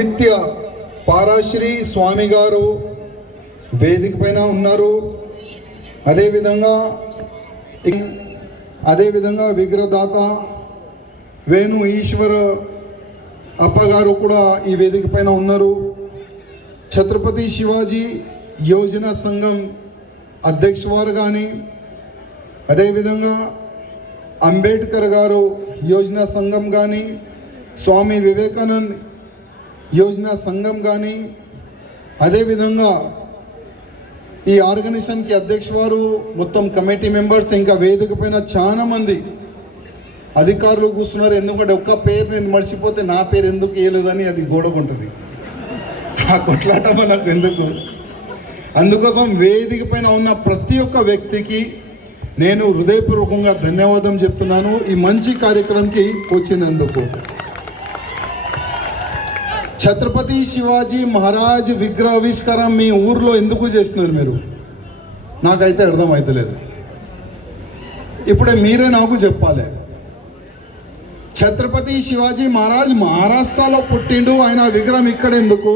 నిత్య పారాశ్రీ స్వామి గారు వేదిక పైన ఉన్నారు. అదేవిధంగా విగ్రహదాత వేణు ఈశ్వర అప్పగారు కూడా ఈ వేదిక పైన ఉన్నారు. ఛత్రపతి శివాజీ యోజన సంఘం అధ్యక్షువారు కానీ, అదేవిధంగా అంబేద్కర్ గారు యోజన సంఘం కానీ, స్వామి వివేకానంద్ యోజన సంఘం కానీ, అదేవిధంగా ఈ ఆర్గనైజేషన్కి అధ్యక్షువారు, మొత్తం కమిటీ మెంబర్స్, ఇంకా వేదిక పైన చాలా మంది అధికారులు కూర్చున్నారు. ఎందుకంటే ఒక్క పేరు నేను మర్చిపోతే నా పేరు ఎందుకు వేయలేదని అది గోడకుంటుంది, ఆ కొట్లాట మనకు ఎందుకు. అందుకోసం వేదిక పైన ఉన్న ప్రతి ఒక్క వ్యక్తికి నేను హృదయపూర్వకంగా ధన్యవాదం చెప్తున్నాను ఈ మంచి కార్యక్రమంకి వచ్చినందుకు. ఛత్రపతి శివాజీ మహారాజ్ విగ్రహావిష్కారం మీ ఊర్లో ఎందుకు చేస్తున్నారు మీరు? నాకైతే అర్థమవుతలేదు. ఇప్పుడే మీరే నాకు చెప్పాలి. ఛత్రపతి శివాజీ మహారాజ్ మహారాష్ట్రలో పుట్టిండు, ఆయన విగ్రహం ఇక్కడ ఎందుకు?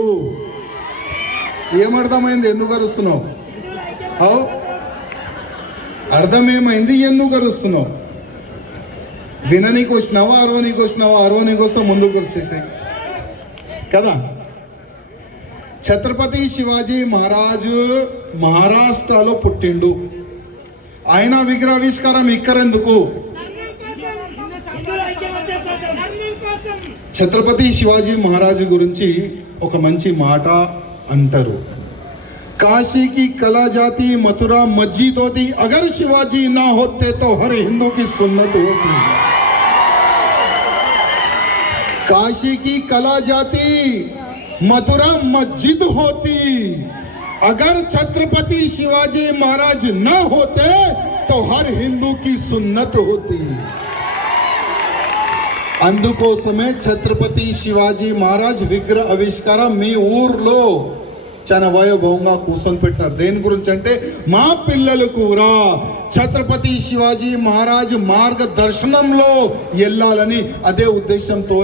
ఏమర్థమైంది? ఎందుకు అరుస్తున్నావు? అర్థమేమైంది? ఎందుకు అరుస్తున్నావు? విననీకి వచ్చినావా, అరోనీకి వచ్చినావా? అరోనీకి వస్తే ముందుకు వచ్చేసాయి కదా. ఛత్రపతి శివాజీ మహారాజు మహారాష్ట్రలో పుట్టిండు, ఆయన విగ్రహావిష్కారం ఇక్కరెందుకు? ఛత్రపతి శివాజీ మహారాజు గురించి ఒక మంచి మాట అంటారు, काशी की कला जाती मथुरा मस्जिद होती, अगर शिवाजी ना होते तो हर हिंदू की सुन्नत होती. काशी की कला जाती मथुरा मस्जिद होती, अगर छत्रपति शिवाजी महाराज न होते तो हर हिंदू की सुन्नत होती. అందుకోసమే ఛత్రపతి శివాజీ మహారాజ్ విగ్రహ ఆవిష్కారం మీ ఊర్లో చాలా వైభవంగా కూర్చొని పెట్టినారు. దేని గురించి అంటే మా పిల్లలు కూడా ఛత్రపతి శివాజీ మహారాజ్ మార్గదర్శనంలో వెళ్ళాలని, అదే ఉద్దేశంతో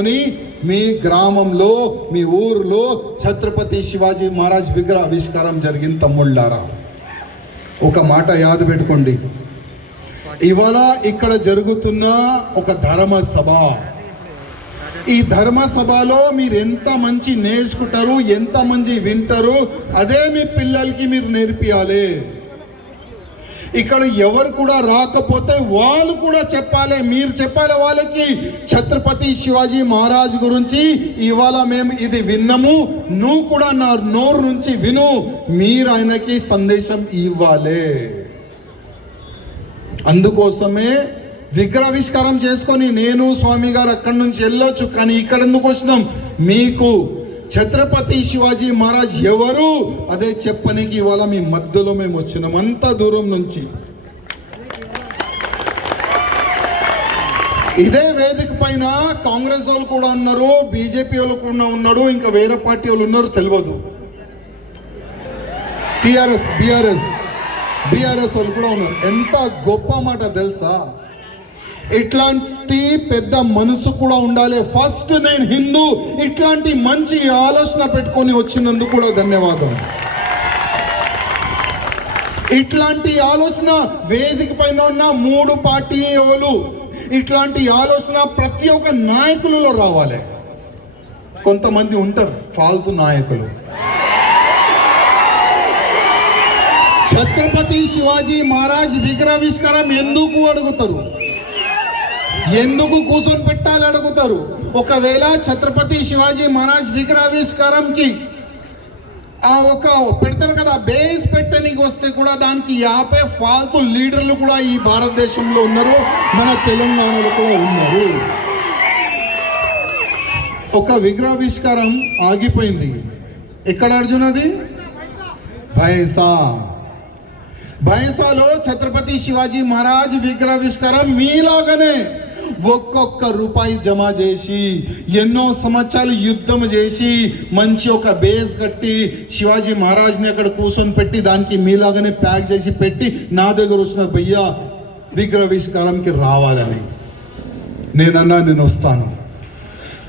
మీ గ్రామంలో మీ ఊర్లో ఛత్రపతి శివాజీ మహారాజ్ విగ్రహ ఆవిష్కారం జరిగింది. తమ్ముళ్ళారా, ఒక మాట యాద పెట్టుకోండి, ఇవాళ ఇక్కడ జరుగుతున్న ఒక ధర్మ సభ, ఈ ధర్మ సభలో మీరు ఎంత మంచి నేర్చుకుంటారు, ఎంత మంచి వింటారు, అదే మీ పిల్లలకి మీరు నేర్పియాలి. ఇక్కడ ఎవరు కూడా రాకపోతే వాళ్ళు కూడా చెప్పాలి, మీరు చెప్పాలి వాళ్ళకి ఛత్రపతి శివాజీ మహారాజ్ గురించి. ఇవాళ మేము ఇది విన్నాము, నువ్వు కూడా నా నోరు నుంచి విను, మీరు ఆయనకి సందేశం ఇవ్వాలి. అందుకోసమే విగ్రహావిష్కారం చేసుకొని నేను స్వామి గారు అక్కడి నుంచి వెళ్ళొచ్చు, కానీ ఇక్కడ ఎందుకు వచ్చినాం? మీకు ఛత్రపతి శివాజీ మహారాజ్ ఎవరు అదే చెప్పనికి ఇవాళ మీ మధ్యలో మేము వచ్చినాం, అంత దూరం నుంచి. ఇదే వేదిక పైన కాంగ్రెస్ వాళ్ళు కూడా ఉన్నారు, బీజేపీ వాళ్ళు కూడా ఉన్నారు, ఇంకా వేరే పార్టీ వాళ్ళు ఉన్నారు తెలియదు, బీఆర్ఎస్ వాళ్ళు కూడా ఉన్నారు. ఎంత గొప్ప మాట తెలుసా? ఇట్లాంటి పెద్ద మనసు కూడా ఉండాలి. ఫస్ట్ నేను హిందూ, ఇట్లాంటి మంచి ఆలోచన పెట్టుకొని వచ్చినందుకు కూడా ధన్యవాదం. ఇట్లాంటి ఆలోచన వేదిక పైన ఉన్న 3 పార్టీలు, ఇట్లాంటి ఆలోచన ప్రతి ఒక్క నాయకులలో రావాలి. కొంతమంది ఉంటారు ఫాల్తు నాయకులు. ఛత్రపతి శివాజీ మహారాజ్ విగ్రహావిష్కారం ఎందుకు అడుగుతారు, ఎందుకు కూర్చొని పెట్టాలి అడుగుతారు. ఒకవేళ ఛత్రపతి శివాజీ మహారాజ్ విగ్రహావిష్కారంకి ఒక పెడతారు కదా, బేస్ పెట్టడానికి వస్తే కూడా దానికి 50 ఫాల్తు లీడర్లు కూడా ఈ భారతదేశంలో ఉన్నారు, మన తెలంగాణలో కూడా ఉన్నారు. ఒక విగ్రహావిష్కారం ఆగిపోయింది. ఎక్కడ అర్జునది? భైసాలో ఛత్రపతి శివాజీ మహారాజ్ విగ్రహావిష్కారం మీలాగానే ఒక్కొక్క రూపాయి జమ చేసి, ఎన్నో సంవత్సరాలు యుద్ధం చేసి, మంచి ఒక బేస్ కట్టి శివాజీ మహారాజ్ని అక్కడ కూర్చొని పెట్టి దానికి మీలాగానే ప్యాక్ చేసి పెట్టి నా దగ్గర వస్తున్నారు, భయ్యా విగ్రహావిష్కారంకి రావాలని. నేనన్నా నేను వస్తాను,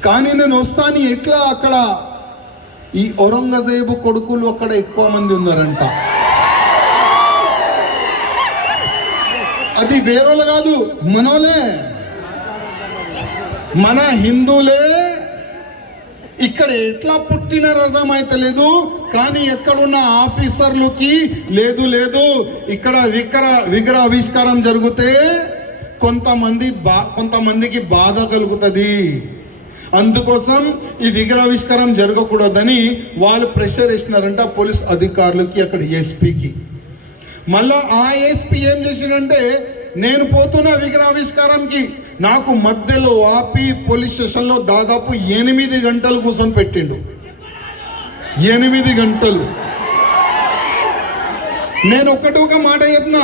కానీ నేను వస్తాను ఎట్లా? అక్కడ ఈ ఔరంగజేబు కొడుకులు అక్కడ ఎక్కువ మంది ఉన్నారంట. అది వేరేలు కాదు, మనోలే, మన హిందువులే. ఇక్కడ ఎట్లా పుట్టినారు అర్థమైతే లేదు, కానీ ఎక్కడున్న ఆఫీసర్లకి లేదు ఇక్కడ విగ్రహ ఆవిష్కారం జరిగితే కొంతమందికి బాధ కలుగుతుంది. అందుకోసం ఈ విగ్రహావిష్కారం జరగకూడదని వాళ్ళు ప్రెషర్ ఇచ్చినారంట పోలీస్ అధికారులకి, అక్కడ ఎస్పీకి. మళ్ళా ఆ ఎస్పీ ఏం చేసిండంటే, నేను పోతున్న విగ్రహావిష్కారంకి నాకు మధ్యలో ఆపి పోలీస్ స్టేషన్లో దాదాపు 8 గంటలు కూర్చొని పెట్టిండు. 8 గంటలు. నేను ఒక మాట చెప్పిన,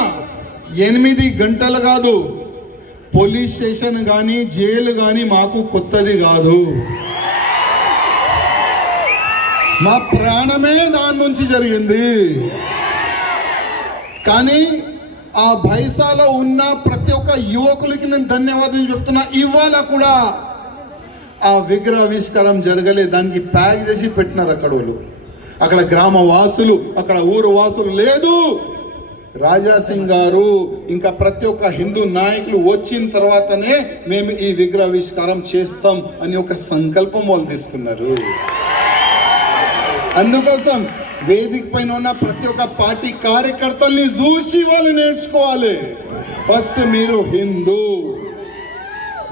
8 గంటలు కాదు, పోలీస్ స్టేషన్ కానీ జైలు కానీ మాకు కొత్తది కాదు. నా ప్రాణమే దాని నుంచి జరిగింది. కానీ ఆ భైసాలో ఉన్న ప్రతి ఒక్క యువకులకి నేను ధన్యవాదాలు చెప్తున్నా. ఇవాళ కూడా ఆ విగ్రహావిష్కారం జరగలే, దానికి ప్యాక్ చేసి పెట్టినారు అక్కడ వాళ్ళు. అక్కడ గ్రామ వాసులు, అక్కడ ఊరు వాసులు లేదు. రాజాసింగ్ గారు ఇంకా ప్రతి ఒక్క హిందూ నాయకులు వచ్చిన తర్వాతనే మేము ఈ విగ్రహావిష్కారం చేస్తాం అని ఒక సంకల్పం వాళ్ళు తీసుకున్నారు. అందుకోసం వేదిక పైన ఉన్న ప్రతి ఒక్క పార్టీ కార్యకర్తల్ని చూసి వాళ్ళు నేర్చుకోవాలి. ఫస్ట్ మీరు హిందూ,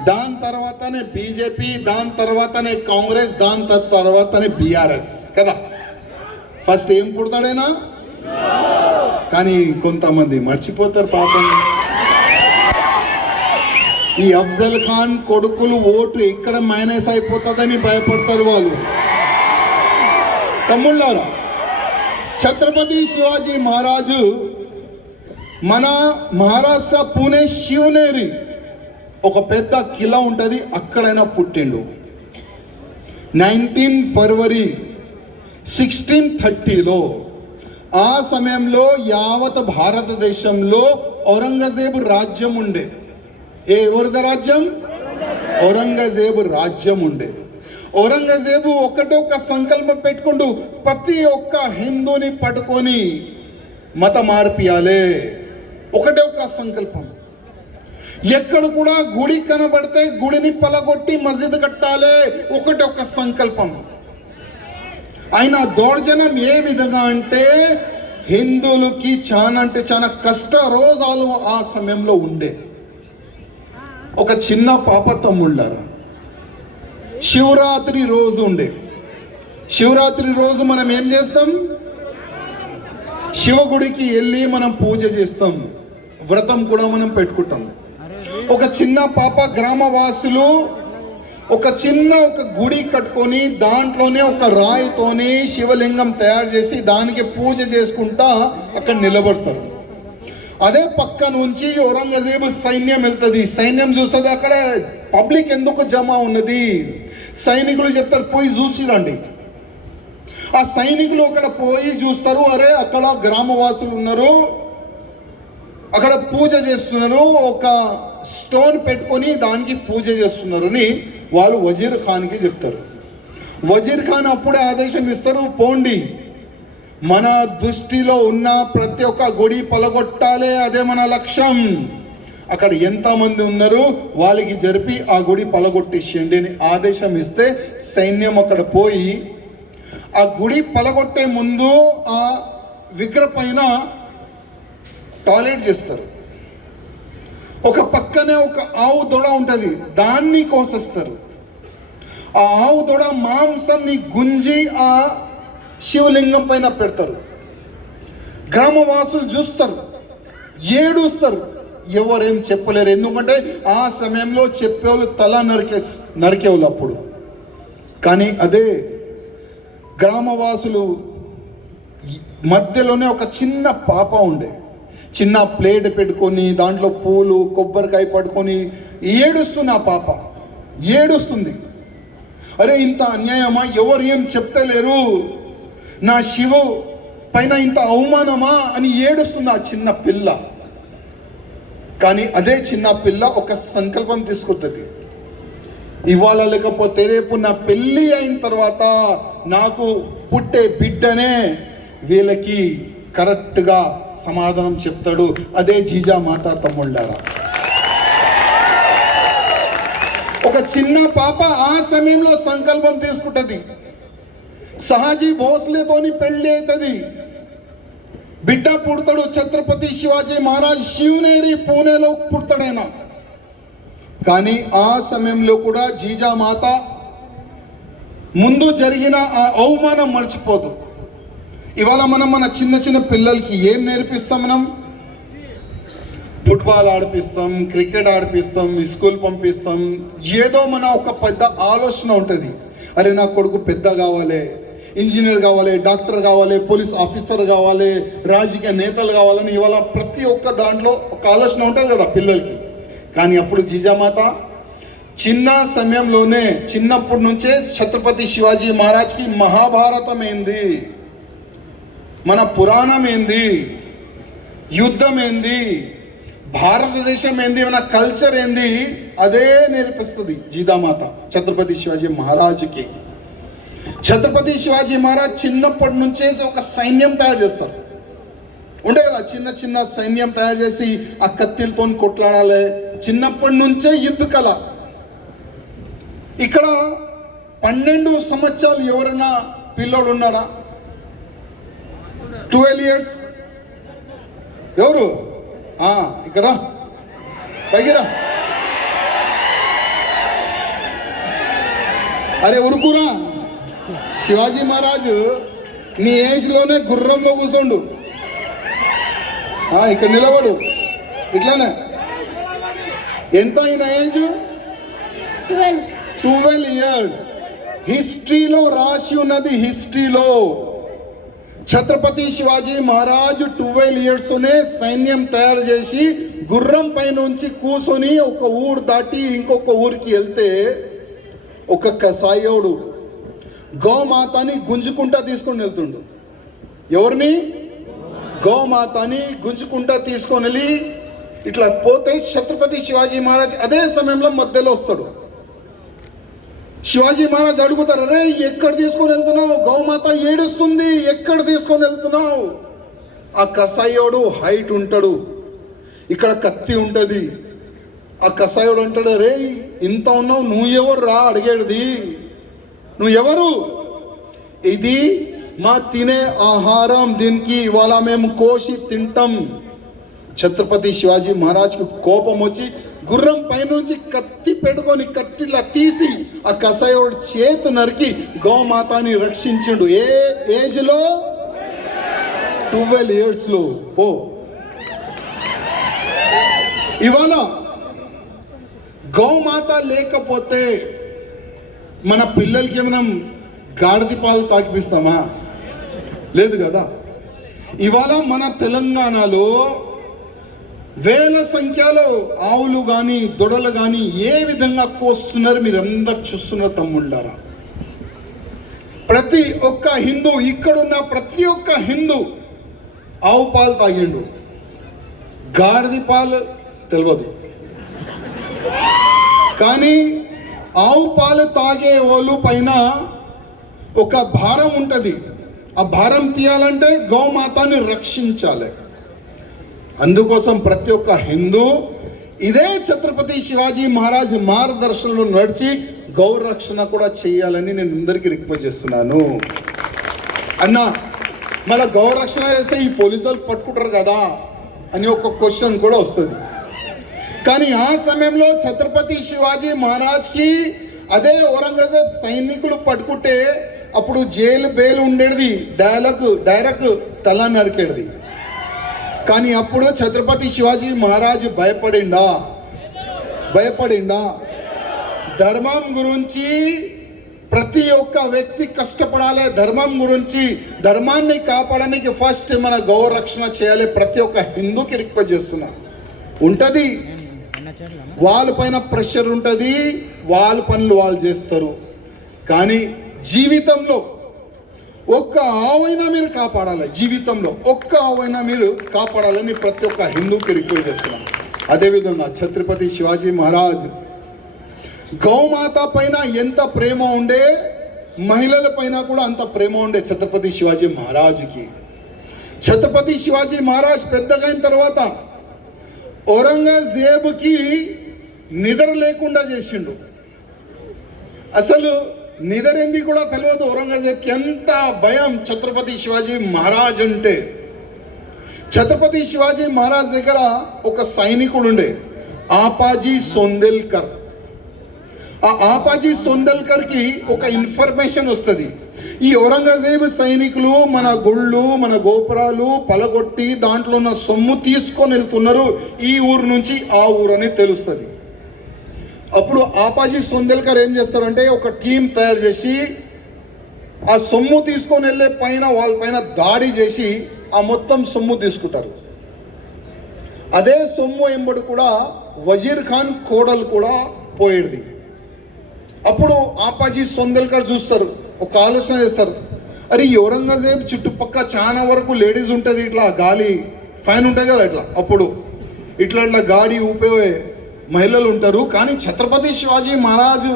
దాని తర్వాతనే బీజేపీ, దాని తర్వాతనే కాంగ్రెస్, దాని తర్వాతనే బీఆర్ఎస్ కదా. ఫస్ట్ ఏం పుడతాడేనా? కానీ కొంతమంది మర్చిపోతారు పాపం. ఈ అఫ్జల్ ఖాన్ కొడుకులు ఓటు ఎక్కడ మైనస్ అయిపోతుందని భయపడతారు వాళ్ళు. తమ్ముళ్ళారా, ఛత్రపతి శివాజీ మహారాజు మన మహారాష్ట్ర పూణే శివనేరి ఒక పెద్ద కిలా ఉంటుంది, అక్కడైనా పుట్టిండు. 19 ఫిబ్రవరి 1630లో. ఆ సమయంలో యావత్ భారతదేశంలో ఔరంగజేబు రాజ్యం ఉండే. ఎవరిది రాజ్యం? ఔరంగజేబు రాజ్యం ఉండే. ఔరంగజేబు ఒకటొక్క సంకల్పం పెట్టుకుంటూ ప్రతి ఒక్క హిందూని పట్టుకొని మత మార్పియాలే. ఒకటే ఒక సంకల్పం. ఎక్కడ కూడా గుడి కనబడితే గుడిని పలగొట్టి మస్జిద్ కట్టాలి, ఒకటే ఒక సంకల్పం. ఆయన దౌర్జన్యం ఏ విధంగా అంటే హిందువులకి చాలా కష్ట రోజాలు ఆ సమయంలో ఉండే. ఒక చిన్న పాప తమ్ముళ్ళారా, శివరాత్రి రోజు ఉండే. శివరాత్రి రోజు మనం ఏం చేస్తాం? శివగుడికి వెళ్ళి మనం పూజ చేస్తాం, వ్రతం కూడా మనం పెట్టుకుంటాం. ఒక చిన్న పాప గ్రామవాసులు ఒక గుడి కట్టుకొని దాంట్లోనే ఒక రాయితోని శివలింగం తయారు చేసి దానికి పూజ చేసుకుంటా అక్కడ నిలబడతారు. అదే పక్క నుంచి ఔరంగజేబు సైన్యం వెళ్తుంది. సైన్యం చూస్తుంది అక్కడ పబ్లిక్ ఎందుకు జమ ఉన్నది. సైనికులు చెప్తారు పోయి చూసి రండి. ఆ సైనికులు అక్కడ పోయి చూస్తారు, అరే అక్కడ గ్రామవాసులు ఉన్నారు, అక్కడ పూజ చేస్తున్నారు, ఒక స్టోన్ పెట్టుకొని దానికి పూజ చేస్తున్నారు అని వాళ్ళు వజీర్ ఖాన్కి చెప్తారు. వజీర్ ఖాన్ అప్పుడే ఆదేశం ఇస్తారు, పోండి, మన దృష్టిలో ఉన్న ప్రతి ఒక్క గుడి పలగొట్టాలి, అదే మన లక్ష్యం. అక్కడ ఎంతమంది ఉన్నారు వాళ్ళకి జరిపి ఆ గుడి పలగొట్టేసేయండి అని ఆదేశం ఇస్తే సైన్యం అక్కడ పోయి ఆ గుడి పలగొట్టే ముందు ఆ విగ్రహ పైన టాయిలెట్ చేస్తారు. ఒక పక్కనే ఒక ఆవు దొడ ఉంటుంది, దాన్ని కోసేస్తారు. ఆ ఆవు దొడ మాంసాన్ని గుంజి ఆ శివలింగం పైన పెడతారు. గ్రామవాసులు చూస్తారు, ఏడుస్తారు, ఎవరేం చెప్పలేరు. ఎందుకంటే ఆ సమయంలో చెప్పేవాళ్ళు తల నరికేవాళ్ళు అప్పుడు. కానీ అదే గ్రామవాసులు మధ్యలోనే ఒక చిన్న పాప ఉండే, చిన్న ప్లేట్ పెట్టుకొని దాంట్లో పూలు కొబ్బరికాయ పట్టుకొని ఏడుస్తుంది. ఆ పాప ఏడుస్తుంది, అరే ఇంత అన్యాయమా, ఎవరు ఏం చెప్తలేరు, నా శివ పైన ఇంత అవమానమా అని ఏడుస్తుంది ఆ చిన్న పిల్ల. కానీ అదే చిన్న పిల్ల ఒక సంకల్పం తీసుకుంటుంది, ఇవాళ లేకపోతే రేపు నా పెళ్ళి అయిన తర్వాత నాకు పుట్టే బిడ్డనే వీళ్ళకి కరెక్ట్గా సమాధానం చెప్తాడు. అదే జీజామాత తమ్ముళ్ళారా. ఒక చిన్న పాప ఆ సమయంలో సంకల్పం తీసుకుంటుంది. సహాజీ భోస్లేతోని పెళ్లి అవుతుంది, బిడ్డ పుడతాడు. ఛత్రపతి శివాజీ మహారాజ్ శివనేరి పూణేలో పుడతాడైనా. కానీ ఆ సమయంలో కూడా జీజామాత ముందు జరిగిన ఆ అవమానం మర్చిపోదు. ఇవాళ మనం మన చిన్న చిన్న పిల్లలకి ఏం నేర్పిస్తాం? మనం ఫుట్బాల్ ఆడిపిస్తాం, క్రికెట్ ఆడిపిస్తాం, స్కూల్ పంపిస్తాం. ఏదో మన ఒక పెద్ద ఆలోచన ఉంటుంది, అరే నా కొడుకు పెద్ద కావాలి, ఇంజనీర్ కావాలి, డాక్టర్ కావాలి, పోలీస్ ఆఫీసర్ కావాలి, రాజకీయ నేతలు కావాలని ఇవాళ ప్రతి ఒక్క దాంట్లో ఒక ఆలోచన ఉంటుంది కదా పిల్లలకి. కానీ అప్పుడు జీజామాత చిన్న సమయంలోనే చిన్నప్పటి నుంచే ఛత్రపతి శివాజీ మహారాజ్కి మహాభారతం ఏంది, మన పురాణం ఏంది, యుద్ధం ఏంది, భారతదేశం ఏంది, మన కల్చర్ ఏంది, అదే నేర్పిస్తుంది జీజామాత ఛత్రపతి శివాజీ మహారాజ్కి. ఛత్రపతి శివాజీ మహారాజ్ చిన్నప్పటి నుంచే ఒక సైన్యం తయారు చేస్తారు. ఉండే కదా చిన్న చిన్న సైన్యం తయారు చేసి ఆ కత్తిలతో కొట్లాడాలి. చిన్నప్పటి నుంచే యుద్ధ కళ. ఇక్కడ 12 సంవత్సరాలు ఎవరైనా పిల్లోడు ఉన్నాడా? 12 years ఎవరు? ఇక్కడ పైకి రా. అరే ఉరుకురా. శివాజీ మహారాజు నీ ఏజ్లోనే గుర్రంలో కూర్చోండు. ఇక్కడ నిలబడు. ఇట్లానే ఎంత అయిన ఏజ్? 12 years. హిస్టరీలో రాసి ఉన్నది. హిస్టరీలో ఛత్రపతి శివాజీ మహారాజు 12 yearsనే సైన్యం తయారు చేసి గుర్రం పై నుంచి కూర్చొని ఒక ఊరు దాటి ఇంకొక ఊరికి వెళ్తే ఒక కసాయోడు గోమాతని గుంజుకుంటా తీసుకొని వెళ్తుండు. ఎవరిని? గోమాతని గుంజుకుంటా తీసుకొని వెళ్ళి ఇట్లా పోతే ఛత్రపతి శివాజీ మహారాజ్ అదే సమయంలో మధ్యలో వస్తాడు. శివాజీ మహారాజ్ అడుగుతారు, అరే ఎక్కడ తీసుకొని వెళ్తున్నావు? గోమాత ఏడుస్తుంది, ఎక్కడ తీసుకొని వెళ్తున్నావు? ఆ కసాయోడు హైట్ ఉంటాడు, ఇక్కడ కత్తి ఉంటుంది. ఆ కసాయోడు అంటాడు, అరే ఇంత ఉన్నావు, నువ్వు ఎవరు రా అడిగేది? నువ్వు ఎవరు? ఇది మా తినే ఆహారం, దీనికి ఇవాళ మేము కోసి తింటాం. ఛత్రపతి శివాజీ మహారాజ్కి కోపం వచ్చి గుర్రం పైనుంచి కత్తి పెట్టుకొని కట్టిలా తీసి ఆ కసాయోడు చేతు నరికి గోమాతని రక్షించిండు. ఏ ఏజ్లో? 12 yearsలో. ఓ ఇవాళ గోమాత లేకపోతే మన పిల్లలకి మనం గాడిద పాలు తాగిపిస్తామా? లేదు కదా. ఇవాళ మన తెలంగాణలో వేల సంఖ్యలో ఆవులు కానీ దొడలు కానీ ఏ విధంగా కోస్తున్నారు మీరు అందరు చూస్తున్నారు తమ్ముళ్ళారా. ప్రతి ఒక్క హిందూ, ఇక్కడున్న ప్రతి ఒక్క హిందూ ఆవు పాలు తాగిండు, గాడిద పాలు తెలియదు. కానీ ఆవు పాలు తాగే వాళ్ళు పైన ఒక భారం ఉంటుంది. ఆ భారం తీయాలంటే గోమాతని రక్షించాలి. అందుకోసం ప్రతి ఒక్క హిందూ ఇదే ఛత్రపతి శివాజీ మహారాజ్ మార్గదర్శనంలో నడిచి గౌరక్షణ కూడా చేయాలని నేను అందరికీ రిక్వెస్ట్ చేస్తున్నాను. అన్న మన గౌరక్షణ చేస్తే ఈ పోలీసు వాళ్ళు పట్టుకుంటారు కదా అని ఒక క్వశ్చన్ కూడా వస్తుంది. కానీ ఆ సమయంలో ఛత్రపతి శివాజీ మహారాజ్కి అదే ఔరంగజేబ్ సైనికులు పట్టుకుంటే అప్పుడు జైలు బెయిల్ ఉండేది, డైరెక్ట్ తల నరికేది. కానీ అప్పుడు ఛత్రపతి శివాజీ మహారాజ్ భయపడిండా? ధర్మం గురించి ప్రతి ఒక్క వ్యక్తి కష్టపడాలి. ధర్మం గురించి, ధర్మాన్ని కాపాడడానికి ఫస్ట్ మన గౌరక్షణ చేయాలి. ప్రతి ఒక్క హిందూకి రిక్వెస్ట్ చేస్తున్నా. ఉంటుంది వాళ్ళ పైన ప్రెషర్ ఉంటుంది, వాళ్ళ పనులు వాళ్ళు చేస్తారు. కానీ జీవితంలో ఒక్క ఆవైనా మీరు కాపాడాలి. జీవితంలో ఒక్క ఆవైనా మీరు కాపాడాలని ప్రతి ఒక్క హిందూకి రిక్వెస్ట్ చేస్తున్నాను. అదేవిధంగా ఛత్రపతి శివాజీ మహారాజ్ గౌమాత పైన ఎంత ప్రేమ ఉండే మహిళల పైన కూడా అంత ప్రేమ ఉండే ఛత్రపతి శివాజీ మహారాజుకి. ఛత్రపతి శివాజీ మహారాజ్ పెద్దగా అయిన తర్వాత ఔరంగజేబుకి నిద్ర లేకుండా చేసిండు. అసలు నిద్రేంది కూడా తెలియదు ఔరంగజేబ్కి. ఎంత భయం ఛత్రపతి శివాజీ మహారాజ్ అంటే. ఛత్రపతి శివాజీ మహారాజ్ దగ్గర ఒక సైనికుడు ఉండే, ఆపాజీ సోందెల్కర్. ఆ ఆపాజీ సోందెల్కర్కి ఒక ఇన్ఫర్మేషన్ వస్తుంది, ఈ ఔరంగజేబు సైనికులు మన గుళ్ళు మన గోపురాలు పలగొట్టి దాంట్లో ఉన్న సొమ్ము తీసుకొని వెళ్తున్నారు ఈ ఊరు నుంచి ఆ ఊరు అని తెలుస్తుంది. అప్పుడు ఆపాజీ సోందెల్కర్ ఏం చేస్తారంటే ఒక టీం తయారు చేసి ఆ సొమ్ము తీసుకొని వెళ్ళే పైన వాళ్ళ పైన దాడి చేసి ఆ మొత్తం సొమ్ము తీసుకుంటారు. అదే సొమ్ము ఎంబడి కూడా వజీర్ ఖాన్ కోడలు కూడా పోయేది. అప్పుడు ఆపాజీ సోందెల్కర్ చూస్తారు, ఒక ఆలోచన చేస్తారు, అరే ఈ ఔరంగజేబ్ చుట్టుపక్క చాలా వరకు లేడీస్ ఉంటుంది, ఇట్లా గాలి ఫ్యాన్ ఉంటుంది కదా ఇట్లా, అప్పుడు ఇట్లా గాడి ఊపే మహిళలు ఉంటారు, కానీ ఛత్రపతి శివాజీ మహారాజు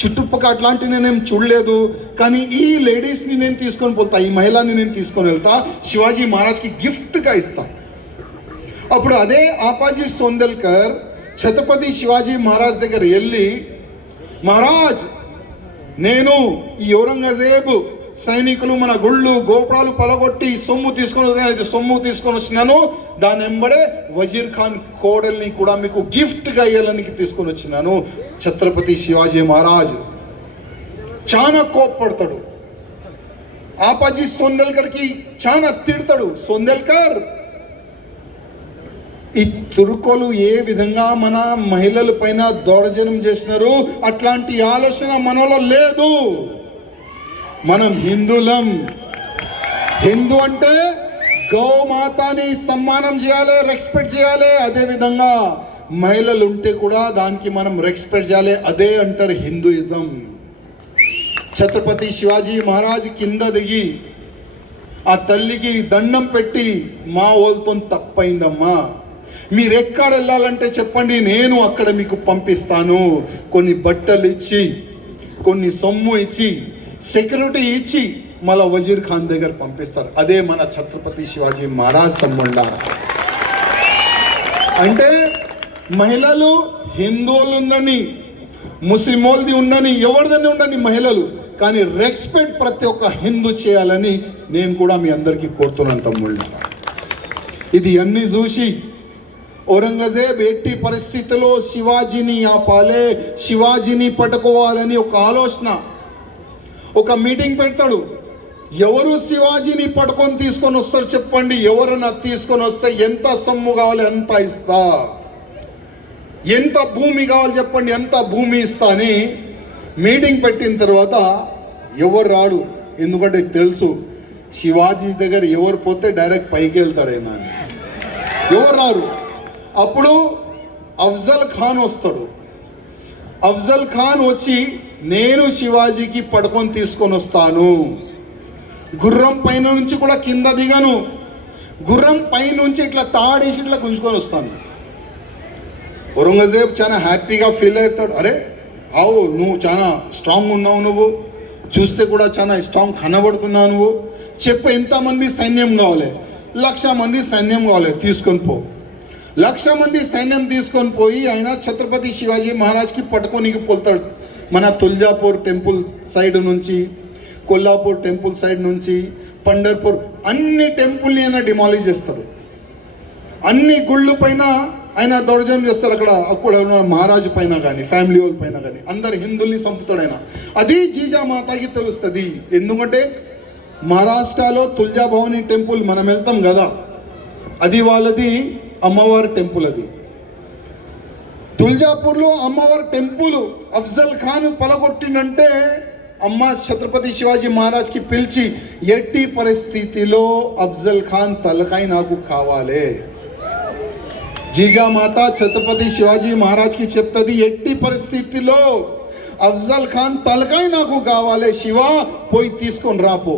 చుట్టుపక్కల అట్లాంటివి నేనేం చూడలేదు, కానీ ఈ లేడీస్ని నేను తీసుకొని పోతా, ఈ మహిళని నేను తీసుకొని వెళ్తా, శివాజీ మహారాజ్కి గిఫ్ట్గా ఇస్తా. అప్పుడు అదే ఆపాజీ సోందెల్కర్ ఛత్రపతి శివాజీ మహారాజ్ దగ్గర వెళ్ళి, మహారాజ్ నేను ఈ ఔరంగజేబు సైనికులు మన గుళ్ళు గోపురాలు పలగొట్టి సొమ్ము తీసుకొని వచ్చినాను, దాని వెంబడే వజీర్ ఖాన్ కోడల్ని కూడా మీకు గిఫ్ట్గా ఇవ్వాలని తీసుకొని వచ్చినాను. ఛత్రపతి శివాజీ మహారాజ్ చాలా కోప్పడతాడు, ఆపాజీ సోందెల్కర్కి చాలా తిడతాడు. సోందెల్కర్, ఈ తుర్కోలు ఏ విధంగా మన మహిళల పైన దౌర్జన్యం చేసినారు అట్లాంటి ఆలోచన మనలో లేదు. మనం హిందువులం. హిందూ అంటే గోమాతని సన్మానం చేయాలి, రెస్పెక్ట్ చేయాలి. అదేవిధంగా మహిళలు ఉంటే కూడా దానికి మనం రెస్పెక్ట్ చేయాలి. అదే అంటారు హిందూయిజం. ఛత్రపతి శివాజీ మహారాజ్ కింద దిగి ఆ తల్లికి దండం పెట్టి, మా వాళ్ళతో తప్పైందమ్మా, మీరు ఎక్కడ వెళ్ళాలంటే చెప్పండి, నేను అక్కడ మీకు పంపిస్తాను. కొన్ని బట్టలు ఇచ్చి, కొన్ని సొమ్ము ఇచ్చి, సెక్యూరిటీ ఇచ్చి మళ్ళా వజీర్ ఖాన్ దగ్గర పంపిస్తారు. అదే మన ఛత్రపతి శివాజీ మహారాజ్ తమ్ముళ్ళ. అంటే మహిళలు హిందువులు ఉండని, ముస్లిమోల్ది ఉండని, ఎవరిదని ఉండని మహిళలు, కానీ రెస్పెక్ట్ ప్రతి ఒక్క హిందూ చేయాలని నేను కూడా మీ అందరికీ కోరుతున్నాను తమ్ముళ్ళ. ఇది అన్నీ చూసి ఔరంగజేబ్ ఎట్టి పరిస్థితుల్లో శివాజీని ఆపాలే, శివాజీని పట్టుకోవాలని ఒక ఆలోచన, ఒక మీటింగ్ పెడతాడు. ఎవరు శివాజీని పట్టుకొని తీసుకొని వస్తారు చెప్పండి, ఎవరన్నా తీసుకొని వస్తే ఎంత సొమ్ము కావాలి ఎంత ఇస్తా, ఎంత భూమి కావాలి చెప్పండి ఎంత భూమి ఇస్తా అని మీటింగ్ పెట్టిన తర్వాత ఎవరు రాడు. ఎందుకంటే తెలుసు శివాజీ దగ్గర ఎవరు పోతే డైరెక్ట్ పైకి వెళ్తాడేమో అని. ఎవరు రారు. అప్పుడు అఫ్జల్ ఖాన్ వస్తాడు. అఫ్జల్ ఖాన్ వచ్చి, నేను శివాజీకి పడుకొని తీసుకొని వస్తాను, గుర్రం పైన నుంచి కూడా కింద దిగను, గుర్రం పై నుంచి ఇట్లా తాడేసి ఇట్లా గుంజుకొని వస్తాను. ఔరంగజేబ్ చాలా హ్యాపీగా ఫీల్ అవుతాడు. అరే ఆవు, నువ్వు చాలా స్ట్రాంగ్ ఉన్నావు, నువ్వు చూస్తే కూడా చాలా స్ట్రాంగ్ కనబడుతున్నావు, నువ్వు చెప్పు ఎంతమంది సైన్యం కావాలి? 1,00,000 మంది సైన్యం కావాలి, తీసుకొని పో. 1,00,000 మంది సైన్యం తీసుకొని పోయి ఆయన ఛత్రపతి శివాజీ మహారాజ్కి పట్టుకోనికి పోతాడు. మన తుల్జాపూర్ టెంపుల్ సైడ్ నుంచి, కొల్లాపూర్ టెంపుల్ సైడ్ నుంచి, పండర్పూర్ అన్ని టెంపుల్ని ఆయన డిమాలిష్ చేస్తారు. అన్ని గుళ్ళు పైన ఆయన దౌర్జన్యం చేస్తారు. అక్కడ ఉన్న మహారాజు పైన కానీ ఫ్యామిలీ వాళ్ళ పైన కానీ అందరు హిందువుల్ని చంపుతాడు ఆయన. అది జీజామాతకి తెలుస్తుంది. ఎందుకంటే మహారాష్ట్రలో తుల్జాభవాని టెంపుల్ మనం వెళ్తాం కదా, అది వాళ్ళది అమ్మవారి టెంపుల్. అది తుల్జాపూర్లో అమ్మవారి టెంపుల్ అఫ్జల్ ఖాన్ పలగొట్టిందంటే అమ్మ ఛత్రపతి శివాజీ మహారాజ్కి పిలిచి, ఎట్టి పరిస్థితిలో అఫ్జల్ ఖాన్ తలకాయ నాకు కావాలి. జీజామాత ఛత్రపతి శివాజీ మహారాజ్కి చెప్తుంది, ఎట్టి పరిస్థితిలో అఫ్జల్ ఖాన్ తలకాయ నాకు కావాలి, శివా పోయి తీసుకొని రాపో.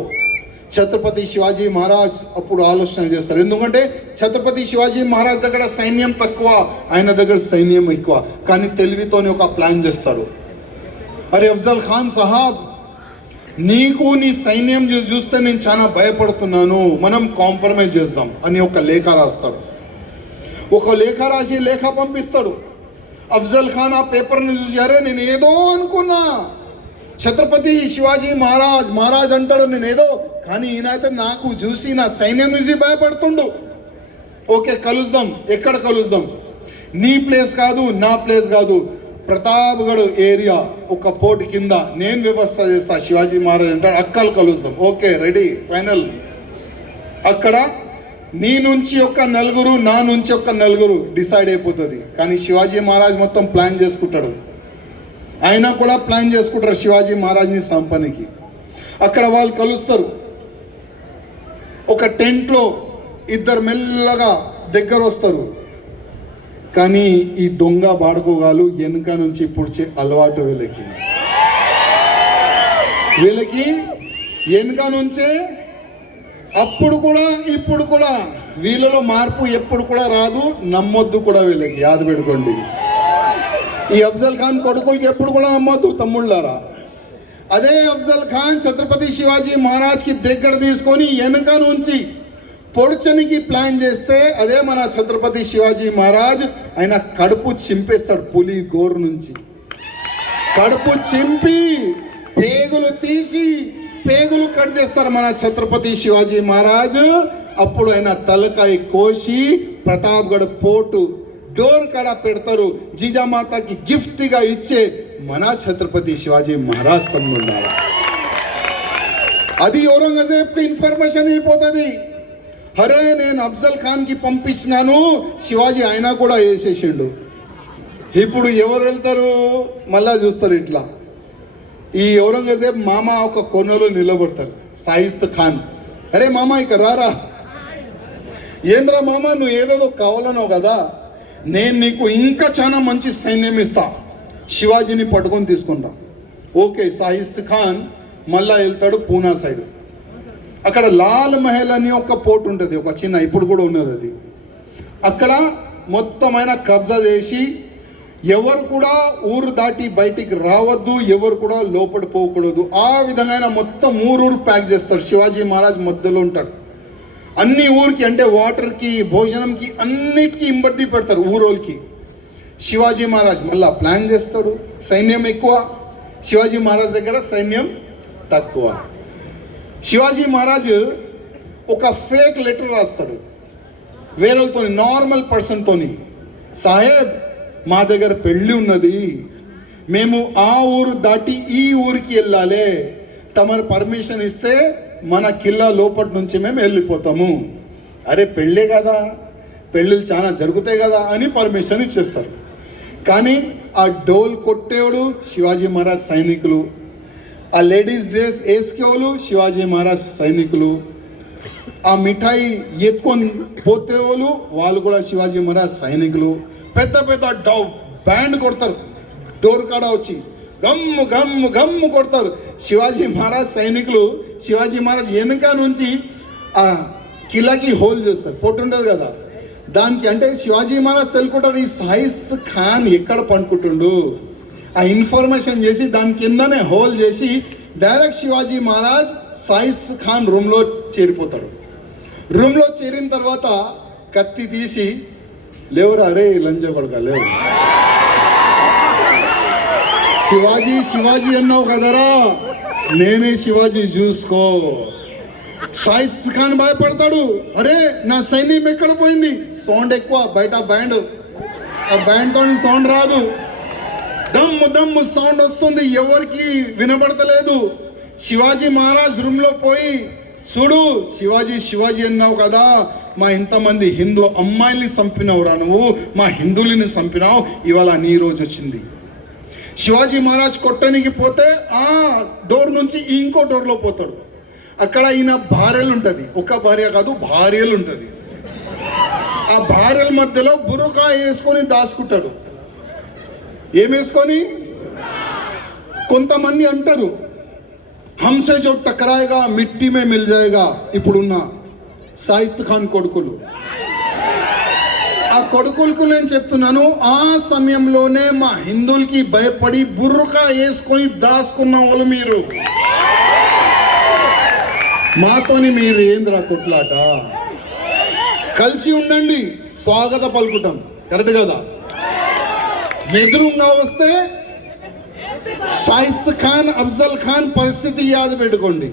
ఛత్రపతి శివాజీ మహారాజ్ అప్పుడు ఆలోచన చేస్తారు. ఎందుకంటే ఛత్రపతి శివాజీ మహారాజ్ దగ్గర సైన్యం తక్కువ, ఆయన దగ్గర సైన్యం ఎక్కువ. కానీ తెలివితోనే ఒక ప్లాన్ చేస్తాడు. అరే అఫ్జల్ ఖాన్ సాహాబ్, నీకు నీ సైన్యం చూస్తే నేను చాలా భయపడుతున్నాను, మనం కాంప్రమైజ్ చేద్దాం అని ఒక లేఖ రాస్తాడు. ఒక లేఖ రాసి లేఖ పంపిస్తాడు. అఫ్జల్ ఖాన్ ఆ పేపర్ని చూసి, అరే నేను ఏదో అనుకున్నా, ఛత్రపతి శివాజీ మహారాజ్ అంటాడు నేనేదో, కానీ ఈయనైతే నాకు చూసి నా సైన్యం చూసి భయపడుతుండు. ఓకే కలుద్దాం, ఎక్కడ కలుద్దాం? నీ ప్లేస్ కాదు, నా ప్లేస్ కాదు, ప్రతాప్గఢ్ ఏరియా ఒక పోర్ట్ కింద నేను వ్యవస్థ చేస్తా శివాజీ మహారాజ్ అంటాడు. అక్కలు కలుద్దాం. Okay ready, final. అక్కడ నీ నుంచి ఒక నలుగురు, నా నుంచి ఒక నలుగురు డిసైడ్ అయిపోతుంది. కానీ శివాజీ మహారాజ్ మొత్తం ప్లాన్ చేసుకుంటాడు. ఆయన కూడా ప్లాన్ చేసుకుంటారు శివాజీ మహారాజ్ని చంపడానికి. అక్కడ వాళ్ళు కలుస్తారు. ఒక టెంట్లో ఇద్దరు మెల్లగా దగ్గర వస్తారు. కానీ ఈ దొంగ బాడుకోగాలు వెనుక నుంచి పొడిచే అలవాటు వీళ్ళకి వెనుక నుంచే. అప్పుడు కూడా ఇప్పుడు కూడా వీళ్ళలో మార్పు ఎప్పుడు కూడా రాదు, నమ్మొద్దు కూడా వీళ్ళకి, యాద పెట్టుకోండి. ఈ అఫ్జల్ ఖాన్ కొడుకులకి ఎప్పుడు కూడా నమ్మొద్దు తమ్ముళ్ళారా. అదే అఫ్జల్ ఖాన్ ఛత్రపతి శివాజీ మహారాజ్కి దగ్గర తీసుకొని వెనుక నుంచి పొడిచనికి ప్లాన్ చేస్తే, అదే మన ఛత్రపతి శివాజీ మహారాజ్ ఆయన కడుపు చింపేస్తాడు. పులి గోరు నుంచి కడుపు చింపి పేగులు తీసి పేగులు కట్ చేస్తారు మన ఛత్రపతి శివాజీ మహారాజ్. అప్పుడు ఆయన తలకాయ కోసి ప్రతాప్గఢ్ పోర్టు డోర్ కాడ పెడతారు. జీజామాతకి గిఫ్ట్గా ఇచ్చే మన ఛత్రపతి శివాజీ మహారాజ్ తమ్మున్నారు. అది ఔరంగజేబ్కి ఇన్ఫర్మేషన్ అయిపోతుంది. అరే నేను అఫ్జల్ ఖాన్కి పంపిస్తున్నాను, శివాజీ ఆయన కూడా వేసేసిండు. ఇప్పుడు ఎవరు వెళ్తారు? మళ్ళా చూస్తారు ఇట్లా. ఈ ఔరంగజేబ్ మామ ఒక కొనలో నిలబడతారు. సాయిస్త్ ఖాన్, అరే మామ ఇక రారా. ఏంద్రా మామ, నువ్వు ఏదేదో కావాలన్నావు కదా, నేను నీకు ఇంకా చాలా మంచి సైన్యం ఇస్తా, శివాజీని పట్టుకొని తీసుకుంటా. ఓకే సాయిస్త్ ఖాన్ మళ్ళా వెళ్తాడు పూనా సైడ్. అక్కడ లాల్ మహల్ అని ఒక పోర్ట్ ఉంటుంది, ఒక చిన్న, ఇప్పుడు కూడా ఉన్నది అది. అక్కడ మొత్తం ఆయన కబ్జా చేసి ఎవరు కూడా ఊరు దాటి బయటికి రావద్దు, ఎవరు కూడా లోపల పోకూడదు. ఆ విధంగా ఆయన మొత్తం ఊరు ప్యాక్ చేస్తాడు. శివాజీ మహారాజ్ మధ్యలో ఉంటాడు. అన్ని ఊరికి అంటే వాటర్కి, భోజనంకి, అన్నిటికీ ఇంబర్ది పెడతారు ఊరోళ్ళకి. శివాజీ మహారాజ్ మళ్ళా ప్లాన్ చేస్తాడు. సైన్యం ఎక్కువ, శివాజీ మహారాజ్ దగ్గర సైన్యం తక్కువ. శివాజీ మహారాజ్ ఒక ఫేక్ లెటర్ రాస్తాడు వేరేతో, నార్మల్ పర్సన్తోని. సాహెబ్ మా దగ్గర పెళ్ళి ఉన్నది, మేము ఆ ఊరు దాటి ఈ ఊరికి వెళ్ళాలి, తమరు పర్మిషన్ ఇస్తే మన కిల్లా లోపటి నుంచి మేము వెళ్ళిపోతాము. అరే పెళ్ళే కదా, పెళ్ళిళ్ళు చాలా జరుగుతాయి కదా అని పర్మిషన్ ఇచ్చేస్తారు. కానీ ఆ డోల్ కొట్టేవాడు శివాజీ మహారాజ్ సైనికులు, ఆ లేడీస్ డ్రెస్ వేసుకేవాళ్ళు శివాజీ మహారాజ్ సైనికులు, ఆ మిఠాయి ఎత్తుకొని పోతేవాళ్ళు వాళ్ళు కూడా శివాజీ మహారాజ్ సైనికులు. పెద్ద పెద్ద బ్యాండ్ కొడతారు, డోర్ కాడ వచ్చి గమ్ము గమ్ము గమ్ము కొడతారు శివాజీ మహారాజ్ సైనికులు. శివాజీ మహారాజ్ వెనుక నుంచి ఆ కిలాకి హోల్ చేస్తారు, పొట్టు ఉంటుంది కదా దానికి. అంటే శివాజీ మహారాజ్ తెలుసుకుంటారు ఈ సాయిస్త్ ఖాన్ ఎక్కడ పండుకుంటుండు. ఆ ఇన్ఫర్మేషన్ చేసి దాని కిందనే హోల్ చేసి డైరెక్ట్ శివాజీ మహారాజ్ సాయిస్త్ ఖాన్ రూమ్లో చేరిపోతాడు. రూమ్లో చేరిన తర్వాత కత్తి తీసి, లేవరా అరే లంచ కొడక లేవు, శివాజీ శివాజీ అన్నావు కదరా, నేనే శివాజీ చూసుకో. సాయిస్త్ ఖాన్ భయపడతాడు, అరే నా సైన్యం ఎక్కడ పోయింది, సౌండ్ ఎక్కువ బయట బ్యాండ్, ఆ బ్యాండ్తో సౌండ్ రాదు, దమ్ము దమ్ము సౌండ్ వస్తుంది, ఎవరికి వినపడతలేదు. శివాజీ మహారాజ్ రూమ్లో పోయి, చూడు శివాజీ శివాజీ అన్నావు కదా, మా ఇంతమంది హిందూ అమ్మాయిల్ని చంపినవురా నువ్వు, మా హిందువులని చంపినావు, ఇవాళ నీ రోజు వచ్చింది. శివాజీ మహారాజ్ కొట్టనికి పోతే ఆ డోర్ నుంచి ఇంకో డోర్లో పోతాడు. అక్కడ ఈయన భార్యలు ఉంటుంది, ఒక భార్య కాదు భార్యలు ఉంటుంది. ఆ భార్యల మధ్యలో బుర్కా వేసుకొని దాచుకుంటాడు. ఏమేసుకొని? కొంతమంది అంటారు హంసే జో టకరాయేగా మిట్టి మే మిల్ జాయేగా. ఇప్పుడున్న సాయిస్త్ ఖాన్ కొడుకులు, ఆ కొడుకులకు నేను చెప్తున్నాను, ఆ సమయంలోనే మా హిందువులకి భయపడి బుర్కా వేసుకొని దాచుకున్న వాళ్ళు మీరు. మాతోని మీరు ఏంద్రా కొట్లాట, కలిసి ఉండండి, స్వాగత పలుకుతాం. కరెక్ట్ కదా? ఎదురుగా వస్తే షాయిస్త్ ఖాన్, అఫ్జల్ ఖాన్ పరిస్థితి యాద పెట్టుకోండి.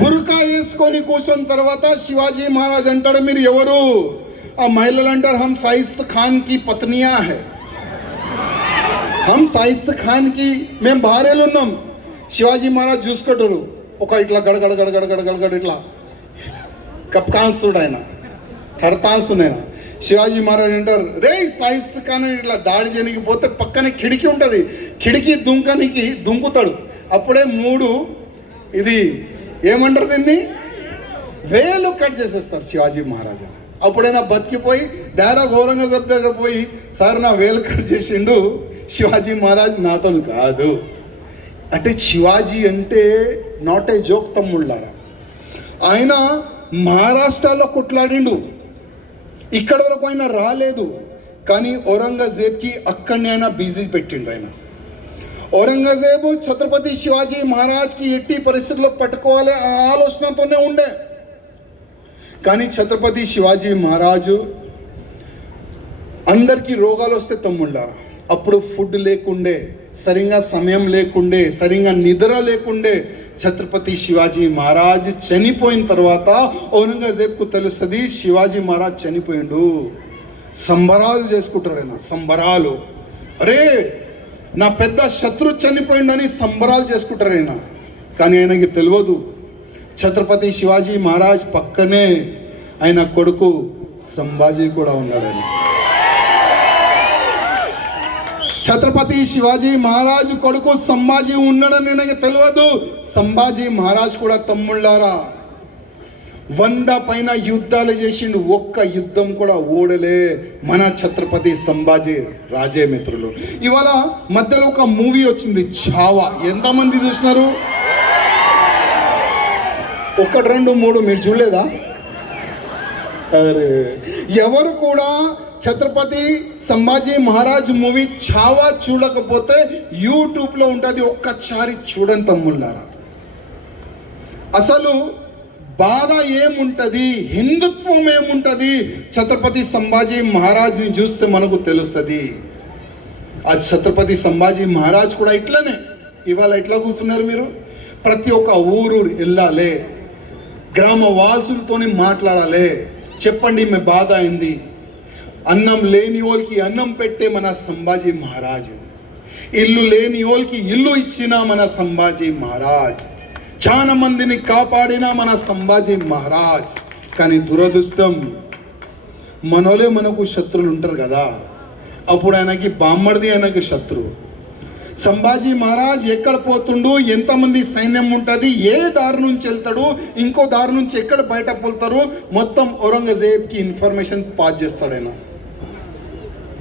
బుర్కా వేసుకొని కూర్చున్న తర్వాత శివాజీ మహారాజ్ అంటాడు, మీరు ఎవరు? ఆ మహిళలు అంటారు, హమ్ షాయిస్త్ ఖాన్ కి పత్నియా హై, హమ్ షాయిస్త్ ఖాన్ కి మేము భార్యలు ఉన్నాం. శివాజీ మహారాజ్ చూసుకుంటాడు, ఒక ఇట్లా గడగడ గడగడ గడగడ ఇట్లా కప్కాన్సుడు ఆయన, కర్తాన్సుడు ఆయన. శివాజీ మహారాజ్ అంటారు, రే షాయిస్త్ ఖాన్ ఇట్లా దాడి జరిగిపోతే పక్కనే కిటికీ ఉంటుంది, కిటికీ దుంకుతాడు. అప్పుడే ఇది ఏమంటారు దీన్ని, వేలు కట్ చేసేస్తారు శివాజీ మహారాజు. అప్పుడైనా బతికిపోయి డైరెక్ట్ ఔరంగజేబ్ దగ్గర పోయి, సార్ నా వేలు కట్ చేసిండు శివాజీ మహారాజ్, నాతో కాదు అంటే. శివాజీ అంటే నాట్ ఏ జోక్ తమ్ముళ్ళారా. ఆయన మహారాష్ట్రలో కొట్లాడిండు, ఇక్కడ వరకు ఆయన రాలేదు. కానీ ఔరంగజేబ్కి అక్కడనే ఆయన బిజీ పెట్టిండు. ఆయన ఔరంగజేబు ఛత్రపతి శివాజీ మహారాజ్కి ఎట్టి పరిస్థితుల్లో పట్టుకోవాలి ఆ ఆలోచనతోనే ఉండే. కానీ ఛత్రపతి శివాజీ మహారాజు అందరికీ రోగాలు వస్తే తమ్ముళ్ళారా, అప్పుడు ఫుడ్ లేకుండే, సరిగా సమయం లేకుండే, సరిగా నిద్ర లేకుండే. ఛత్రపతి శివాజీ మహారాజ్ చనిపోయిన తర్వాత ఔరంగజేబ్కు తెలుస్తుంది శివాజీ మహారాజ్ చనిపోయిండు. సంబరాలు చేసుకుంటాడు ఆయన, సంబరాలు. అరే నా పెద్ద శత్రు చనిపోయిండని సంబరాలు చేసుకుంటారు ఆయన. కానీ ఆయనకి తెలియదు ఛత్రపతి శివాజీ మహారాజ్ పక్కనే ఆయన కొడుకు సంభాజీ కూడా ఉన్నాడని. ఛత్రపతి శివాజీ మహారాజు కొడుకు సంభాజీ ఉన్నాడని నాకు తెలియదు. సంభాజీ మహారాజ్ కూడా తమ్ముళ్ళారా 100 పైన యుద్ధాలు చేసిండు, ఒక్క యుద్ధం కూడా ఓడలే మన ఛత్రపతి సంభాజీ రాజే. మిత్రులు, ఇవాళ మధ్యలో ఒక మూవీ వచ్చింది ఛావా. ఎంతమంది చూసినారు? 1, 2, 3 మీరు చూడలేదా? అరే ఎవరు కూడా ఛత్రపతి సంభాజీ మహారాజ్ మూవీ ఛావా చూడకపోతే యూట్యూబ్లో ఉంటుంది, ఒక్కసారి చూడండి తమ్ముళ్ళారా. అసలు బాధ ఏముంటుంది, హిందుత్వం ఏముంటుంది, ఛత్రపతి సంభాజీ మహారాజ్ని చూస్తే మనకు తెలుస్తుంది. ఆ ఛత్రపతి సంభాజీ మహారాజ్ కూడా ఇట్లనే. ఇవాళ ఎట్లా కూర్చున్నారు మీరు? ప్రతి ఒక్క ఊరు వెళ్ళాలి, గ్రామ వాసులతోని మాట్లాడాలి, చెప్పండి మీ బాధ అయింది. అన్నం లేని వాళ్ళకి అన్నం పెట్టే మన సంభాజీ మహారాజు, ఇల్లు లేని వాళ్ళకి ఇల్లు ఇచ్చిన మన సంభాజీ మహారాజ్, చాలా మందిని కాపాడిన మన సంభాజీ మహారాజ్. కానీ దురదృష్టం మనోలే మనకు శత్రువులు ఉంటారు కదా, అప్పుడు ఆయనకి బామ్మడిది ఆయనకి శత్రువు. సంభాజీ మహారాజ్ ఎక్కడ పోతుండు, ఎంతమంది సైన్యం ఉంటుంది, ఏ దారి నుంచి వెళ్తాడు, ఇంకో దారి నుంచి ఎక్కడ బయట పోతారు, మొత్తం ఔరంగజేబ్కి ఇన్ఫర్మేషన్ పాస్ చేస్తాడు ఆయన,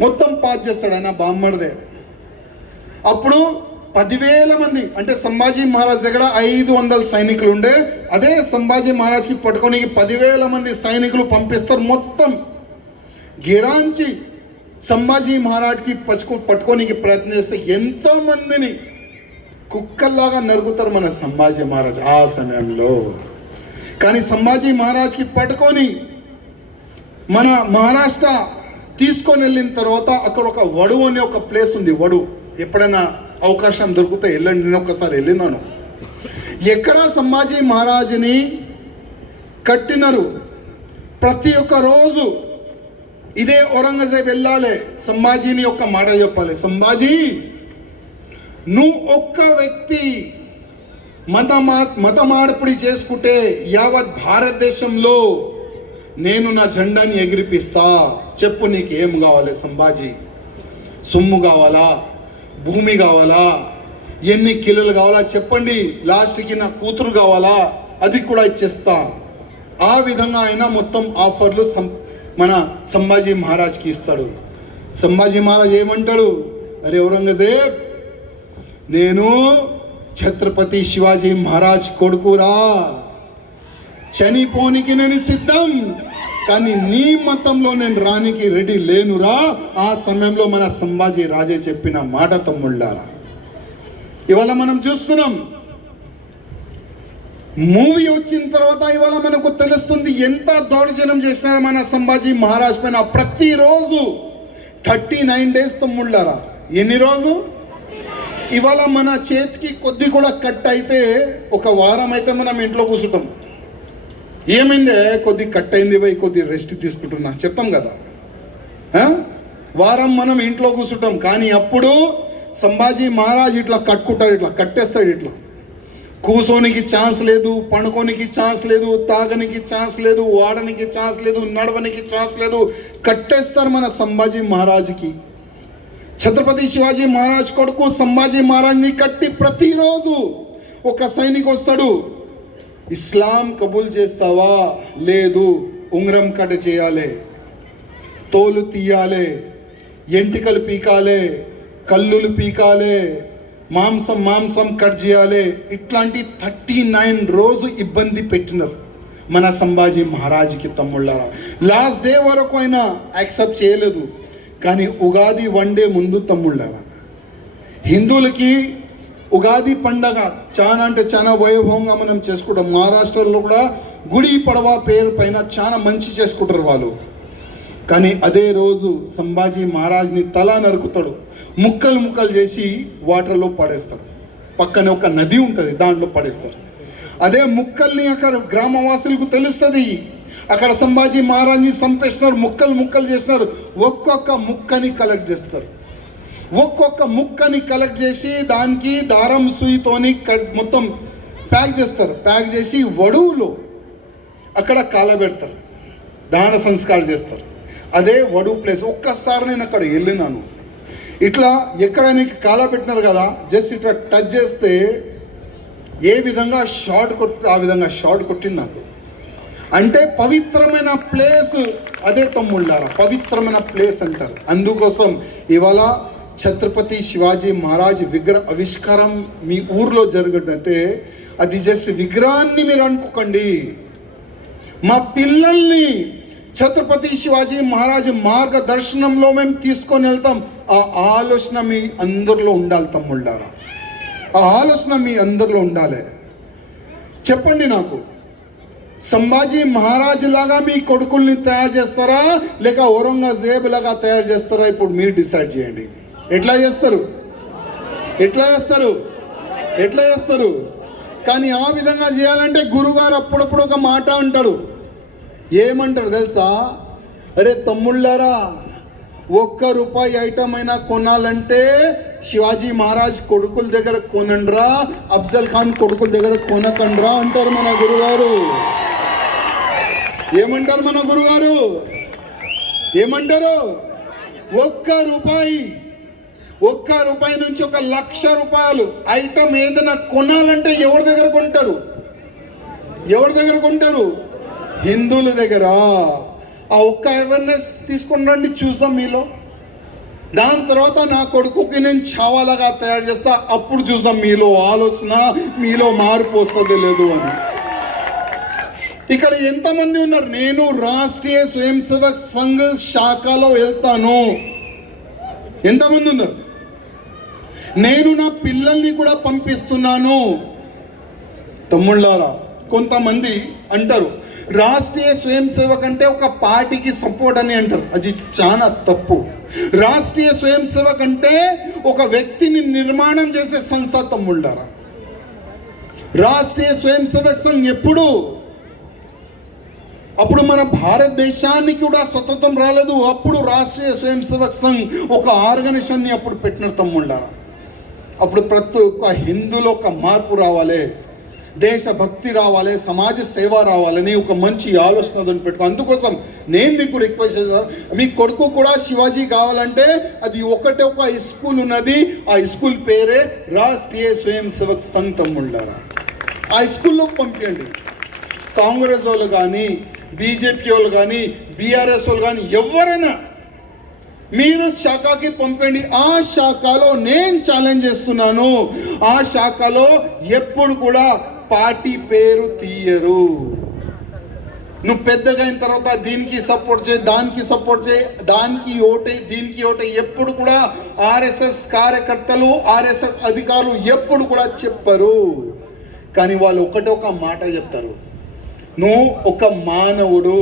మొత్తం పాస్ చేస్తాడు ఆయన బామ్మడిదే. అప్పుడు 10,000 మంది, అంటే సంభాజీ మహారాజ్ దగ్గర 500 సైనికులు ఉండే, అదే సంభాజీ మహారాజ్కి పట్టుకొని 10,000 మంది సైనికులు పంపిస్తారు. మొత్తం గిరాంచి సంభాజీ మహారాజ్కి పట్టుకోనికి ప్రయత్నం చేస్తే ఎంతో మందిని కుక్కల్లాగా నరుకుతారు మన సంభాజీ మహారాజ్ ఆ సమయంలో. కానీ సంభాజీ మహారాజ్కి పట్టుకొని మన మహారాష్ట్ర తీసుకొని వెళ్ళిన తర్వాత అక్కడ ఒక వడు అనే ఒక ప్లేస్ ఉంది. వడు ఎప్పుడైనా అవకాశం దొరికితే వెళ్ళండి, నేను ఒక్కసారి వెళ్ళినాను. ఎక్కడ సంభాజీ మహారాజుని కట్టినారు. ప్రతి ఒక్క రోజు ఇదే ఔరంగజేబ్ వెళ్ళాలి, సంభాజీని ఒక్క మాట చెప్పాలి, సంభాజీ నువ్వు ఒక్క వ్యక్తి మతమార్పిడి చేసుకుంటే యావత్ భారతదేశంలో నేను నా జెండాని ఎగిరిపిస్తా. చెప్పు నీకు ఏం కావాలి సంభాజీ? సొమ్ము కావాలా, భూమి కావాలా, ఎన్ని కిలోలు కావాలా చెప్పండి, లాస్ట్కి నా కూతురు కావాలా, అది కూడా ఇచ్చేస్తా. ఆ విధంగా ఆయన మొత్తం ఆఫర్లు మన సంభాజీ మహారాజ్కి ఇస్తాడు. సంభాజీ మహారాజ్ ఏమంటాడు, అరే ఔరంగజేబ్ నేను ఛత్రపతి శివాజీ మహారాజ్ కొడుకురా, చనిపోనికి నేను సిద్ధం, కానీ నీ మతంలో నేను రానికి రెడీ లేనురా. ఆ సమయంలో మన సంభాజీ రాజే చెప్పిన మాట తమ్ముళ్ళారా. ఇవాళ మనం చూస్తున్నాం మూవీ వచ్చిన తర్వాత ఇవాళ మనకు తెలుస్తుంది ఎంత దౌర్జన్యం చేసినారు మన సంభాజీ మహారాజ్ పైన. ప్రతిరోజు 39 days తమ్ముళ్ళారా. ఎన్ని రోజు? ఇవాళ మన చేతికి కొద్ది కూడా కట్ అయితే ఒక వారం అయితే మనం ఇంట్లో కూర్చుంటాం. ఏమైందే కొద్ది కట్ అయింది పోయి కొద్ది రెస్ట్ తీసుకుంటున్నా చెప్తాం కదా. వారం మనం ఇంట్లో కూర్చుంటాం. కానీ అప్పుడు సంభాజీ మహారాజ్ ఇట్లా కట్టుకుంటాడు, ఇట్లా కట్టేస్తాడు. ఇట్లా కూసోనికి ఛాన్స్ లేదు, పడుకోనికి ఛాన్స్ లేదు, తాగనికి ఛాన్స్ లేదు, వాడనికి ఛాన్స్ లేదు, నడవనికి ఛాన్స్ లేదు. కట్టేస్తారు మన సంభాజీ మహారాజ్కి. ఛత్రపతి శివాజీ మహారాజ్ కొడుకు సంభాజీ మహారాజ్ని కట్టి ప్రతిరోజు ఒక సైనికు వస్తాడు. ఇస్లాం కబూల్ చేస్తావా? లేదు. ఉంగరం కట్ చేయాలి, తోలు తీయాలి, ఎంటికలు పీకాలే, కళ్ళులు పీకాలే, మాంసం కట్ చేయాలి. ఇట్లాంటి 39 రోజు ఇబ్బంది పెట్టినారు మన సంభాజీ మహారాజ్కి తమ్ముళ్ళారా. లాస్ట్ డే వరకు అయినా యాక్సెప్ట్ చేయలేదు. కానీ ఉగాది 1 day ముందు తమ్ముళ్ళారా, హిందువులకి ఉగాది పండగ చాలా అంటే చాలా వైభవంగా మనం చేసుకుంటాం. మహారాష్ట్రలో కూడా గుడి పడవ పేరు పైన చాలా మంచి చేసుకుంటారు వాళ్ళు. కానీ అదే రోజు సంభాజీ మహారాజ్ని తల నరుకుతాడు, ముక్కలు చేసి వాటర్లో పడేస్తాడు. పక్కనే ఒక నది ఉంటుంది, దాంట్లో పడేస్తారు. అదే ముక్కల్ని అక్కడ గ్రామవాసులకు తెలుస్తుంది, అక్కడ సంభాజీ మహారాజ్ని చంపేస్తున్నారు, ముక్కలు చేస్తున్నారు. ఒక్కొక్క ముక్కని కలెక్ట్ చేస్తారు. ఒక్కొక్క ముక్కని కలెక్ట్ చేసి దానికి దారం సూయితోని మొత్తం ప్యాక్ చేస్తారు. ప్యాక్ చేసి వడువులో అక్కడ కాలబెడతారు, దాన సంస్కారం చేస్తారు. అదే వడువు ప్లేస్. ఒక్కసారి నేను అక్కడ వెళ్ళినాను. ఇట్లా ఎక్కడ నీకు కాలబెట్టినారు కదా, జస్ట్ ఇట్లా టచ్ చేస్తే ఏ విధంగా షార్ట్ కొట్టితే ఆ విధంగా షార్ట్ కొట్టింది నాకు. అంటే పవిత్రమైన ప్లేస్ అదే తమ్ముళ్ళారా, పవిత్రమైన ప్లేస్ అంటారు. అందుకోసం ఇవాళ ఛత్రపతి శివాజీ మహారాజ్ విగ్రహ ఆవిష్కారం మీ ఊర్లో జరగడంటే అది జస్ట్ విగ్రహాన్ని మీరు అనుకోకండి. మా పిల్లల్ని ఛత్రపతి శివాజీ మహారాజ్ మార్గదర్శనంలో మేము తీసుకొని వెళ్తాం. ఆ ఆలోచన మీ అందరిలో ఉండాలి తమ్ముళ్ళారా, ఆ ఆలోచన మీ అందరిలో ఉండాలి. చెప్పండి నాకు, సంభాజీ మహారాజ్ లాగా మీ కొడుకుల్ని తయారు చేస్తారా లేక ఔరంగజేబ్ లాగా తయారు చేస్తారా? ఇప్పుడు మీరు డిసైడ్ చేయండి. ఎట్లా చేస్తారు? కానీ ఆ విధంగా చేయాలంటే గురుగారు అప్పుడప్పుడు ఒక మాట అంటాడు. ఏమంటాడు తెలుసా? అరే తమ్ముళ్ళారా, ₹1 ఐటమ్ అయినా కొనాలంటే శివాజీ మహారాజ్ కొడుకుల దగ్గర కొనండ్రా, అఫ్జల్ ఖాన్ కొడుకుల దగ్గర కొనకండ్రా అంటారు మన గురుగారు. ఏమంటారు మన గురుగారు? ఏమంటారు? ₹1 నుంచి ₹1,00,000 ఐటమ్ ఏదైనా కొనాలంటే ఎవరి దగ్గర కొంటారు? హిందువుల దగ్గర. ఆ ఒక్క అవేర్నెస్ తీసుకొని రండి, చూద్దాం మీలో. దాని తర్వాత నా కొడుకుకి నేను చావాలాగా తయారు చేస్తా, అప్పుడు చూద్దాం మీలో ఆలోచన, మీలో మార్పు వస్తుంది లేదు అని. ఇక్కడ ఎంతమంది ఉన్నారు? నేను రాష్ట్రీయ స్వయం సేవక్ సంఘ్ శాఖలో వెళ్తాను. ఎంతమంది ఉన్నారు? నేను నా పిల్లల్ని కూడా పంపిస్తున్నాను. తమ్ముళ్ళారా, కొంతమంది అంటారు రాష్ట్రీయ స్వయం సేవక్ అంటే ఒక పార్టీకి సపోర్ట్ అని అంటారు. అది చాలా తప్పు. రాష్ట్రీయ స్వయం సేవక్ అంటే ఒక వ్యక్తిని నిర్మాణం చేసే సంస్థ తమ్ముళ్ళారా. రాష్ట్రీయ స్వయం సేవక్ సంఘ్ అప్పుడు మన భారతదేశానికి కూడా స్వతంత్రం రాలేదు. అప్పుడు రాష్ట్రీయ స్వయం సేవక్ సంఘ్ ఒక ఆర్గనైజేషన్ని అప్పుడు పెట్టిన తమ్ముళ్ళారా. అప్పుడు ప్రతి ఒక్క హిందువులో ఒక మార్పు రావాలి, దేశభక్తి రావాలి, సమాజ సేవ రావాలని ఒక మంచి ఆలోచన పెట్టుకో. అందుకోసం నేను మీకు రిక్వెస్ట్ చేస్తాను, మీ కొడుకు కూడా శివాజీ కావాలంటే అది ఒక స్కూల్ ఉన్నది. ఆ స్కూల్ పేరే రాష్ట్రీయ స్వయం సేవక్ సంఘ్ తమ్ముళ్ళారా. ఆ స్కూల్లోకి పంపించండి. కాంగ్రెస్ వాళ్ళు కానీ, బీజేపీ వాళ్ళు కానీ, బీఆర్ఎస్ వాళ్ళు కానీ ఎవరైనా మీరు శాఖకి పంపండి. ఆ శాఖలో నేను ఛాలెంజ్ చేస్తున్నాను, ఆ శాఖలో ఎప్పుడు కూడా పార్టీ పేరు తీయరు. నువ్వు పెద్దగా అయిన తర్వాత దీనికి సపోర్ట్ చేయి, దానికి సపోర్ట్ చేయి, దానికి ఓటే, దీనికి ఓటే. ఎప్పుడు కూడా ఆర్ఎస్ఎస్ కార్యకర్తలు, ఆర్ఎస్ఎస్ అధికారులు ఎప్పుడు కూడా చెప్పరు. కానీ వాళ్ళు ఒక మాట చెప్తారు, నువ్వు ఒక మానవుడు,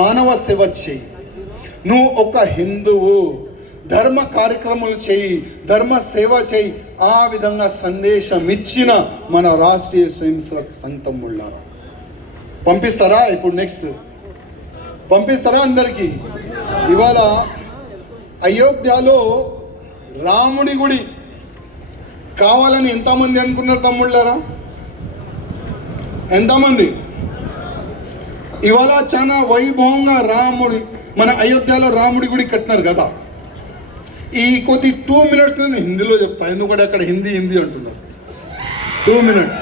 మానవ సేవ చేయి, నువ్వు ఒక హిందువు, ధర్మ కార్యక్రమాలు చేయి, ధర్మ సేవ చేయి. ఆ విధంగా సందేశం ఇచ్చిన మన రాష్ట్రీయ స్వయం సేవక సంఘ తమ్ముళ్ళారా, పంపిస్తారా? ఇప్పుడు నెక్స్ట్ పంపిస్తారా అందరికీ? ఇవాళ అయోధ్యలో రాముడి గుడి కావాలని ఎంతమంది అనుకున్నారు తమ్ముళ్ళారా? ఎంతమంది? ఇవాళ చాలా వైభవంగా మన అయోధ్యలో రాముడి గుడి కట్టినారు కదా. ఈ కొద్ది 2 minutes నేను హిందీలో చెప్తా, ఎందుకంటే అక్కడ హిందీ అంటున్నారు. 2 minutes